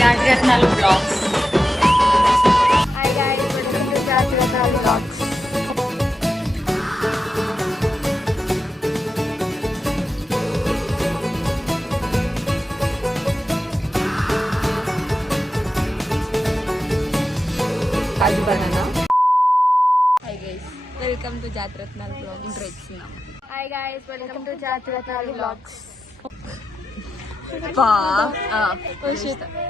Jathiratnalu vlogs. Kaju banana. Hi guys, welcome to Jathiratnalu vlog. Intro ఇస్తున్నాం. Hi guys, welcome to Jathiratnalu vlogs.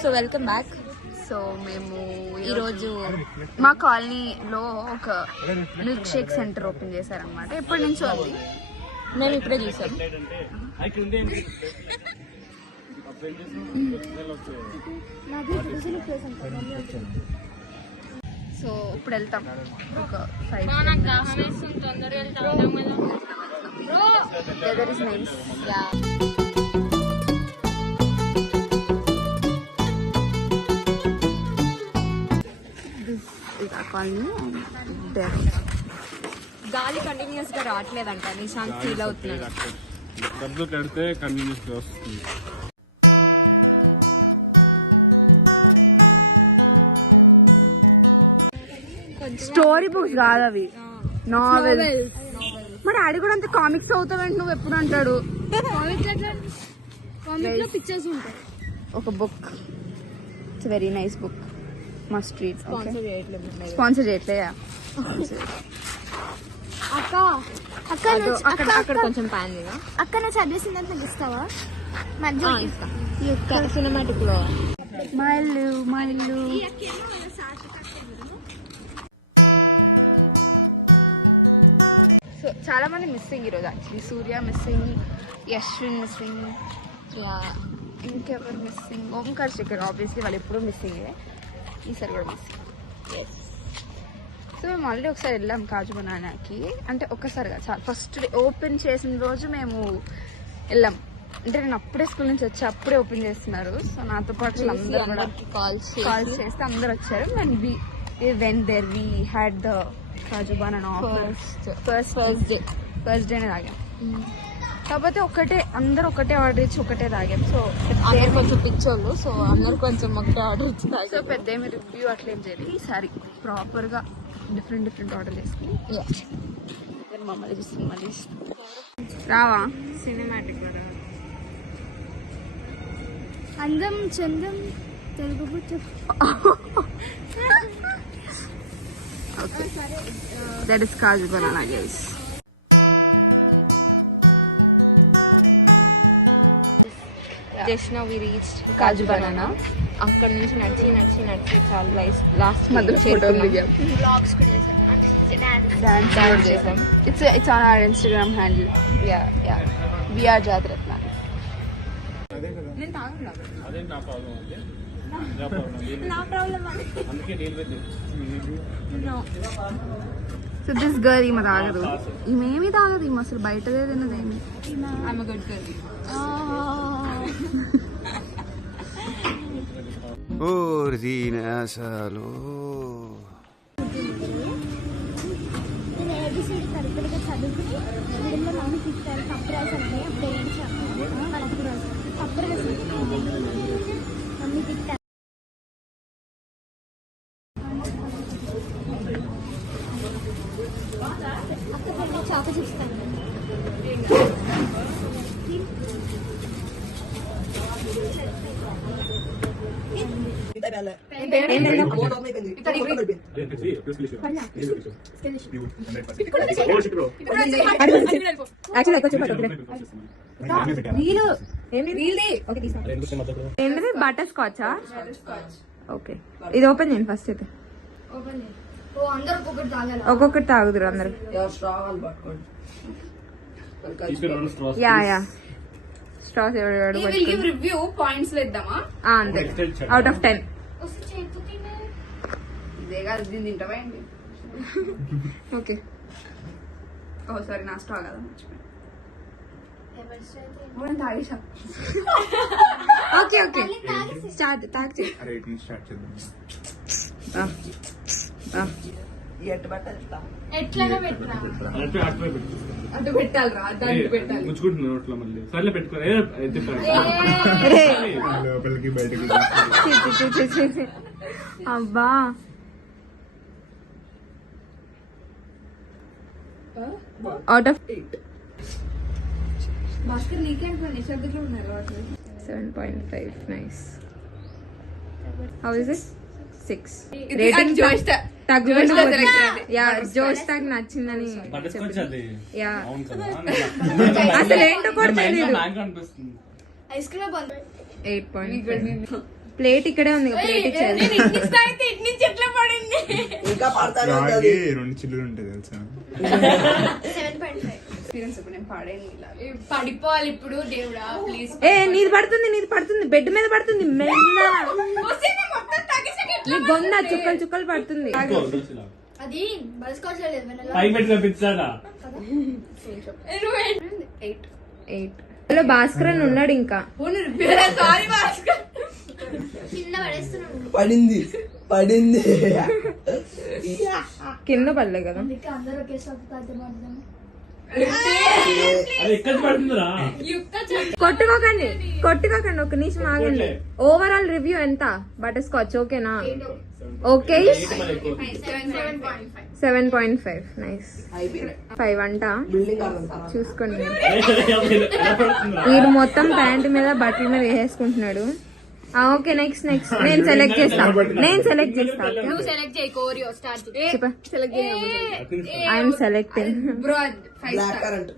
So welcome back. So మేము ఈరోజు మా కాలనీలో ఒక మిల్క్ షేక్ సెంటర్ ఓపెన్ చేశారనమాట. ఎప్పటి నుంచో ఉంది, మేము ఇప్పుడే చూసాం. సో ఇప్పుడు వెళ్తాం ఒక 5 వెదర్ ఇస్ నైస్. యా, గాలి కంటిన్యూస్ గా రావట్లేదంట, నిశాంత్ ఫీల్ అవుతున్నాడు. డబ్బులు కడితే కంటిన్యూస్ గా వస్తుంది. స్టోరీ బుక్స్ కాదు అవి, నావెల్. మరి డాడీ కూడా అంతే కామిక్స్ చదువుతావంటే నువ్వు ఎప్పుడు అంటాడు. పిక్చర్స్ ఉంటాయి. ఒక book, it's very nice book, must read. Sponsor చేయట్లేదా? అక్క అక్కడ కొంచెం ప్యాన్ అక్క నువ్వు చదివేసిందంత నాకు ఇస్తావా? సినిమాటిక్ లో మా ఇల్లు. సో చాలా మంది మిస్సింగ్ ఈరోజు. యాక్చువల్లీ సూర్య మిస్సింగ్, యశ్విన్ మిస్సింగ్, ఇంకెవరు మిస్సింగ్? ఓంకార్ శేఖర్ ఆబ్వియస్లీ వాళ్ళు ఎప్పుడూ మిస్సింగే, ఈసారి కూడా మిస్సింగ్. సో మేము ఆల్రెడీ ఒకసారి వెళ్ళాం కాజు బనానాకి. అంటే ఒక్కసారిగా చాలా ఫస్ట్ డే ఓపెన్ చేసిన రోజు మేము వెళ్ళాం. అంటే నేను అప్పుడే స్కూల్ నుంచి వచ్చి అప్పుడే ఓపెన్ చేస్తున్నారు. సో నాతో పాటు అందరూ కాల్ చేస్తే అందరు వచ్చారు. And we went there, we had the కాజు బనానా ఫస్ట్ డేనే తాగాం. కాకపోతే అందరు ఒకటే ఆర్డర్ ఇచ్చి ఒకటే తాగాం. సో అందరు కొంచెం పిచ్చోళ్ళు, సో అందరు కొంచెం ఒకటే ఆర్డర్ ఇచ్చి తాగాం. సో పెద్ద ఏమి రివ్యూ అట్లేం చేయలేదు. ఈసారి ప్రాపర్ గా డిఫరెంట్ ఆర్డర్ చేసుకుని మమ్మల్ని చూస్తుంది. మళ్ళీ రావా సినిమాటిక్ కూడా అందం చందం తెలుగు బుట్టు. Okay, that is Kaju banana guys. Just now we reached Kaju banana. అక్కడ నుంచి నడిచి చాలా లాస్ట్ బ్లాగ్స్ కూడా డాన్స్ చేసాం. It's on our Instagram handle. Yeah BR Jathiratnalu. నేను తాగను. నా ప్రాబ్లం సో దిస్ గర్ల్ ఈమె తాగదు, ఈమె తాగదు, ఈమె అసలు బయటదే తినదేమి. అసలు నేను ఏబిసిడి కరెక్ట్గా చదువుకుని వీళ్ళలో మమ్మీ తిట్టారు. తప్పు రాసాను అప్పుడు ఏం చెప్పాను, తప్పు రాసాను మమ్మీ తిట్టారు. అక్కడ చాప చూస్తాను. ఏంటిది బటర్ స్కాచా? ఓకే, ఇది ఓపెన్ చేయండి ఫస్ట్ అయితే. ఒక్కొక్కటి తాగుదురు అందరు. యా స్ట్రాస్ రివ్యూ పాయింట్స్ లో ఇద్దామా? అంతే, అవుట్ ఆఫ్ 10. ఇదే కాదు, దీన్ని తింటావా ఏంటి? ఓకే, ఓ సారీ, నా స్ట్రా కదా, తాగేసా. Okay start. ఎట్లైనా పెట్టరా అటు పెట్టాలరా దానికి పెట్టాలి. ముచ్చుకుంటున్నావు అట్లా మళ్ళీ సర్లే పెట్టుకో లోపలికి బయటకి అబ్బా out of 7.5 nice. How is it? 6 rating yeah జోష్ టాక్ నచ్చిందని యా అసలు ఏంటో కూడా తెలియదు. ఐస్ క్రీమ్ బంద్ 8.5 ప్లేట్ ఇక్కడే ఉంది, ప్లేట్ ఇచ్చేది. రాగి 2 చిల్లులు ఉంటాయి తెలుసా. 7.5 పడిపోవాలి ఇప్పుడు దేవుడా ప్లీజ్. ఏ నీది పడుతుంది బెడ్ మీద పడుతుంది మెల్లగా. నీ బొంద చుక్కలు చుక్కలు పడుతుంది. అది బలసుకోవట్లేదు పిచ్చాడా 8 హలో భాస్కర్ అని ఉన్నాడు ఇంకా. కింద పడేస్తున్నాడు. పడింది కింద పడలే కదా. అందుకే అందరూ ఒకేసారి కాదు మాట్లాడదాం. అది ఎక్కడ పడుతుందిరా? కొట్టుకోకండి ఒక నిమిషం ఆగండి. ఓవరాల్ రివ్యూ ఎంత? బటర్ స్కాచ్ ఓకేనా? Okay 7.5 nice. 5 అంట చూసుకోండి. వీడు మొత్తం ప్యాంట్ మీద బట్టల మీద వేసేసుకుంటున్నాడు. ఓకే నెక్స్ట్ నేను సెలెక్ట్ చేస్తా. నువ్వు సెలెక్ట్ చేయి కోరియో start. I'm selecting. Black currant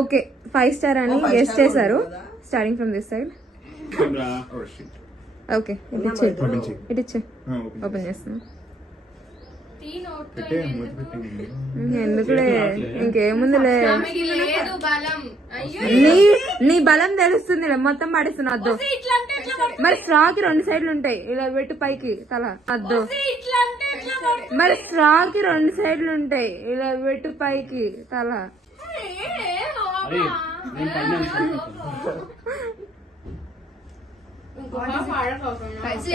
okay 5 star అని గెస్ట్ చేశారు. Starting from this side. Okay ఇటు ఇచ్చే ఓపెన్ చేస్తున్నా. ఎందుకులే ఇంకేముందిలే. నీ బలం తెలుస్తుంది మొత్తం పడేస్తున్నా అద్దు. మరి స్ట్రాకి 2 సైడ్లు ఉంటాయి, ఇలా పెట్టు పైకి తల అద్దు. మరి స్ట్రాకి 2 సైడ్లు ఉంటాయి, ఇలా పెట్టు పైకి తల.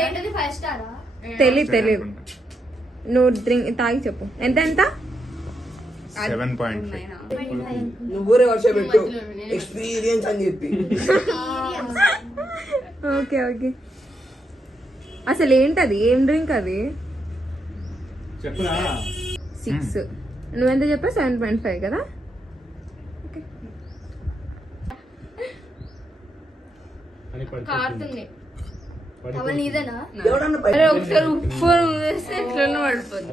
ఏంటది 5 స్టారా? తెలీదు. నువ్వు డ్రింక్ తాగి చెప్పు. ఎంత 7.5 నువ్వురే వర్ష పెట్టు ఎక్స్పీరియన్స్ అని చెప్పి. ఓకే అసలు ఏంటది? ఏం డ్రింక్ అది? చెప్పురా 6. నువ్వెంత చెప్పావు? 7.5 కదా. కారుతుంది. అవల్ నీదేనా? ఎవడన్నా అరే ఒకసారి ఉప్పు వేస్తే ఎట్లనో పడిపోతుంది.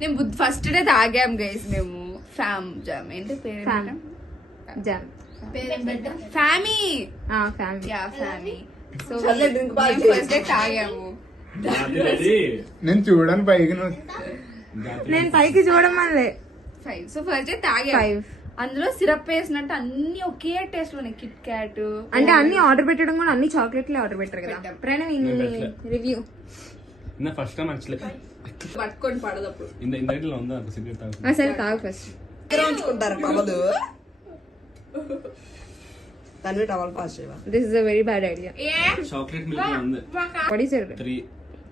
నేను ఫస్ట్ డే తాగాం గైస్ మేము. ఫ్యామ్ జామ్ ఏంటి పేరు? జామ్ ఫ్యామీ. సో ఫస్ట్ డే తాగాము. నేను చూడను పైకి నువ్వు. నేను పైకి చూడడం వల్లే 5. సో ఫస్ట్ డే తాగా 5. అందులో సిరప్ వేసినట్టు అన్ని ఒకే టేస్ట్ ఉన్నాయి. కిట్ క్యాట్ అంటే అన్ని ఆర్డర్ పెట్టడం కూడా అన్ని చాక్లెట్లే ఆర్డర్ పెట్టారు కదా. Pranav review first time actually పట్టుకొని పడదప్పుడు ఇంట్లో ఉందా సిగరెట్ తాగు. అసలు తాగు ఫస్ట్. ఉంచుకుంటారు పవదు తను టవల్ పాస్ చేయవా? This is a very bad idea. Chocolate milk ఉంది వాట్ ఈస్ ఇట్?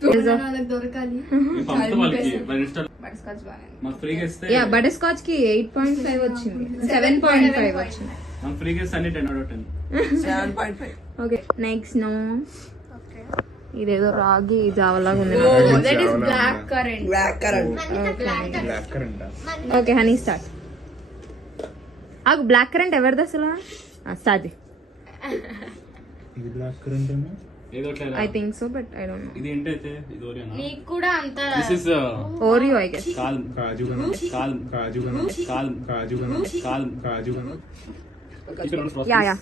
3 వాళ్ళకి దొరకాలి. పంపుతా వాళ్ళకి మన ఇన్స్టా బటర్స్కాచ్ బాగా మాకు ఫ్రీగా ఇస్తే యా బటర్ స్కాచ్ కి 8.5 వచ్చింది. 7.5 వచ్చింది. మాకు ఫ్రీగా ఇస్తే అన్ని 10 out of 10. 7.5 okay next no. ఇదేదో రాగి జావలాగా ఉంది. That is black currant. Black currant black currant okay honey start. Black currant ఎవరిది అసలు? స్టార్ట్. ఇది బ్లాక్ కరెంట్ ఏమో. ఏదో I think so but I don't know. ఇది ఏంటైతే ఇది ఓరియోనా? నీకు కూడా అంత this is Oreo I guess. కాల్ కాజు గన కాజు గన yeah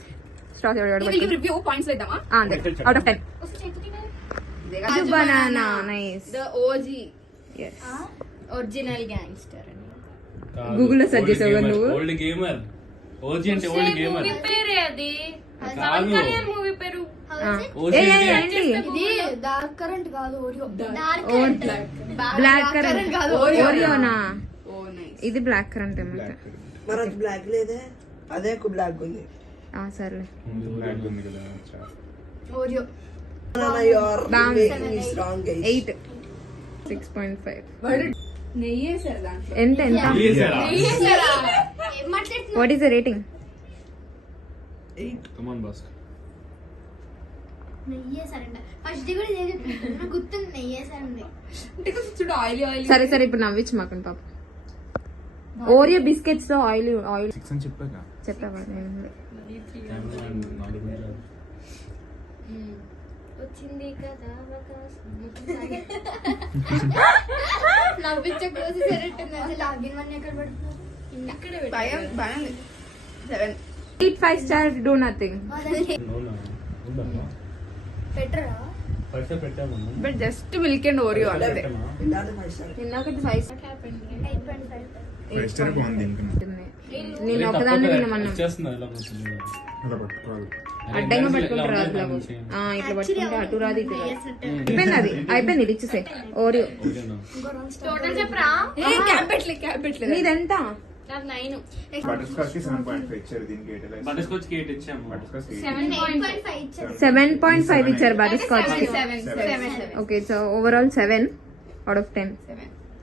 start your review points వేద్దామా? Out of 10. Banana nice. The OG yes original gangster. Google లో search చేసావు కదా నువ్వు? Old gamer. ఓజీ అంటే ఓల్డ్ గేమర్. మూవీ పేరే అది. కాదు మూవీ పేరు ఓజీ అంటే ఇది డార్క్ కరెంట్ కాదు ఓరియో. బ్లాక్ కరెంట్ కాదు ఓరియోనా? ఓ నైస్. ఇది బ్లాక్ కరెంట్ ఏమో. మరి అది బ్లాక్ లేదే, అదే ఒక బ్లాక్ ఉంది. సర్లే బ్లాక్ ఉంది కదా. Oreo. You are Bam. making me strong, guys. 8. 6.5. నెయ్యి వేసారు దాంట్లో. ఎంత ఎంత? చేసారా? ఏం మాట్లాడుతున్నావు? What is the rating? Come on, boss. నెయ్యి వేసారంట. ఫస్ట్ కూడా ఇదే చెప్పింది. నాకు గుర్తుంది నెయ్యి వేసారండి. అంటే కొంచెం చూడు ఆయిలీ ఆయిలీ. సరే సరే ఇప్పుడు నవ్వించి మాకండి పాప. ఓరియో బిస్కెట్స్ తో ఆయిల్ 6 అని చెప్పాక చెప్పావా? నేను వచ్చింది కదా అవకాశం. నవ్వించే కోసి సరేట్టుంది. అసలు లాగిన్ వన్ ఎక్కడ పడుతున్నారు? ఇక్కడే భయం భయం 7. eat 5 stars, do nothing. పెట్టరా? పైసా పెట్టాము. But just milk and Oreo అంతే. పెట్టామా? ఇందాకటి 5 ఫస్ట్ బాగుంది ఇంకా నేను ఒకదాన్ని తినమన్నా. వచ్చేస్తుంది ఇలా కూర్చుంది. అలా పట్టుకోవాలి. అడ్డంగా పట్టుకుంటారు రాదు ఇట్లా పట్టుకుంటే అటు రాదు ఇటు రాదు. అయిపోయింది ఇది ఇచ్చేసే ఓరియో. ఓకేనా? టోటల్ చెప్పరా? క్యాప్ పెట్టలేదు. నీదెంత? నాకు 9. బటర్ స్కాచ్ కి 7.5 ఇచ్చారు, దీనికి 8 ఇలా బటర్ స్కాచ్ కి 8 ఇచ్చాము. బటర్ స్కాచ్ 7.5 ఇచ్చారు. 7.5 ఇచ్చారు butter scotch. 7. Okay so overall 7 out of 10.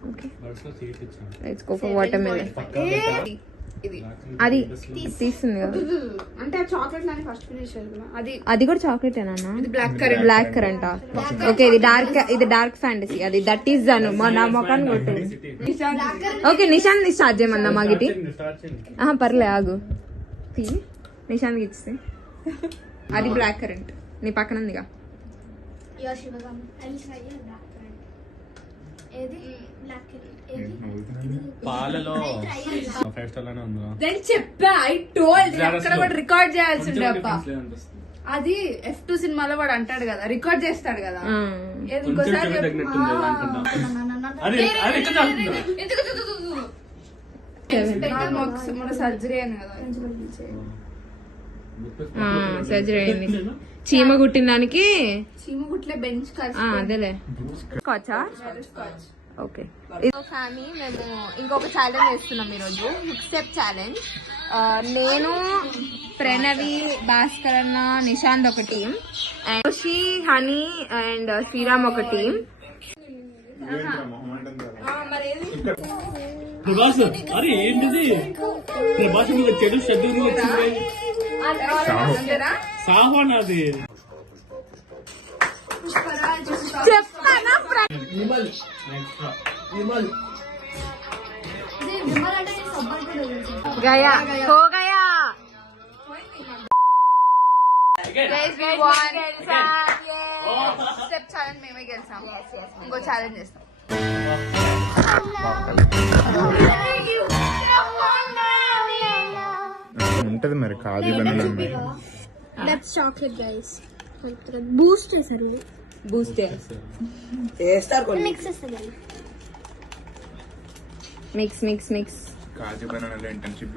Okay, butter scotch 8 ఇచ్చాము. let's go for watermelon. ఇది అది తీస్తుంది కదా. అంటే ఆ చాక్లెట్ నాని ఫస్ట్ ఫినిష్ చేయాలి. అది అది కూడా చాక్లెట్ ఏనా? ఇది black currant. Black currant. Okay ఇది డార్క్ ఫ్యాంటసీ. అది దట్ ఈస్ దాను నా మొఖాన్ని కొట్టు. ఓకే నిషాన్ స్టార్ట్ చేయమన్నా మాగిటి. స్టార్ట్ చేయండి. పర్లే ఆగు. నిషాన్కి ఇస్తే అది బ్లాక్ కరెంట్. నీ పక్కన ఉందిగా. యో శివగామి. ఏది బ్లాక్ కరెంట్? ఏది? పాలలో 5 స్టార్ లోనే ఉందా? నేను చెప్పా ఐ టోల్డ్ అక్కడ వాడు రికార్డ్ చేయాల్సి ఉండే అప్ప. కొంచెం అనిపిస్తుంది. అది F2 సినిమాలో వాడు అంటాడు కదా, రికార్డ్ చేస్తాడు కదా. ఏది కొంచెం ఇంకోసారి చెవి తగినట్టుంది కదా అనుకుంటా. అరే అరే ఇక్కడ ఆగుతుందా? మన సర్జరీ అని కదా. సర్జరీ అయింది. చీమ కుట్టిన దానికి చీమ గుట్లే బెంచ్ అదేలే. స్కాచా? ఓకే ఫ్యామిలీ మేము ఇంకొక ఛాలెంజ్ చేస్తున్నాం ఈరోజు. Mix up challenge. నేను, ప్రణవి, భాస్కర్ అన్న, నిశాంత్ ఒక team, and Khushi, Honey and Sriram ఒక టీం. ప్రభాస్ అరే ఏంటిది? ప్రభాస్ మీద చెడు శ్రద్ధ వచ్చింది. సాహు అన్నది. విమల్ విమల్ ఇది విమల్ అంటే నేను సబ్బర్ కూడా తెలుసు. గయా హో Gaya. Guys, we won. Step challenge మేమే గెలిచాం. ఇంకో ఛాలెంజ్ చేస్తాం. ఉంటది మరి Kaju banana. That's chocolate guys. Boost చేశారు. బూస్ట్ వేస్తారు కొన్ని. మిక్స్ చేస్తారు. మిక్స్ కాజు బనానాలో ఇంటర్న్షిప్